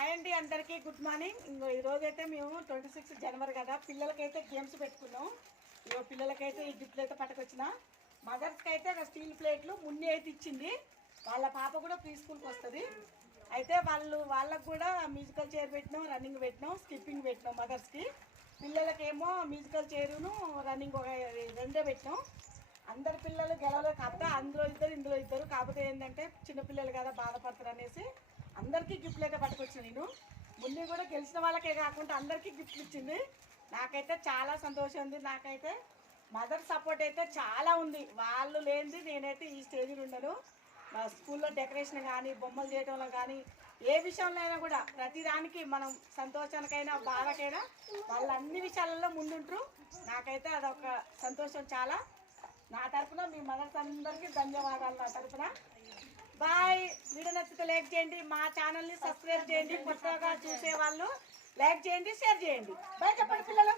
Hi అండి, అందరికీ good morning. ఈరోజైతే మేము 26 జనవరి కదా, పిల్లలకైతే గేమ్స్ పెట్టుకున్నాం. పిల్లలకైతే ఈ గిఫ్ట్లు అయితే పట్టుకొచ్చిన. మదర్స్కి అయితే స్టీల్ ప్లేట్లు మున్ని అయితే ఇచ్చింది. వాళ్ళ పాప కూడా ప్రీ స్కూల్కి వస్తుంది. అయితే వాళ్ళకు కూడా మ్యూజికల్ చైర్ పెట్టినాం, రన్నింగ్ పెట్టినాం, స్కిప్పింగ్ పెట్టినాం. మదర్స్కి పిల్లలకేమో మ్యూజికల్ చైరును రన్నింగ్ ఒక రెండే పెట్టినాం. అందరి పిల్లలు గెలవలేదు కాకపోతే అందులో ఇద్దరు ఇందులో ఇద్దరు. కాకపోతే ఏంటంటే చిన్నపిల్లలు కదా బాధపడతారు అనేసి అందరికీ గిఫ్ట్లు అయితే పట్టుకొచ్చిన. నేను ముందు కూడా గెలిచిన వాళ్ళకే కాకుండా అందరికీ గిఫ్ట్లు ఇచ్చింది. నాకైతే చాలా సంతోషం ఉంది. నాకైతే మదర్ సపోర్ట్ అయితే చాలా ఉంది. వాళ్ళు లేనిది నేనైతే ఈ స్టేజ్లో ఉండను. మా స్కూల్లో డెకరేషన్ కానీ, బొమ్మలు చేయడంలో కానీ, ఏ విషయంలో అయినా కూడా ప్రతిదానికి మనం సంతోషానికైనా బాధకైనా వాళ్ళు అన్ని విషయాలలో ముందుంటారు. నాకైతే అదొక సంతోషం చాలా. నా తరఫున మీ మదర్స్ అందరికీ ధన్యవాదాలు. నా తరఫున బాయ్. వీడియో నచ్చితే లైక్ చేయండి, మా ఛానల్ని సబ్స్క్రైబ్ చేయండి. కొత్తగా చూసే వాళ్ళు లైక్ చేయండి, షేర్ చేయండి. బాయ్ చెప్పండి పిల్లలు.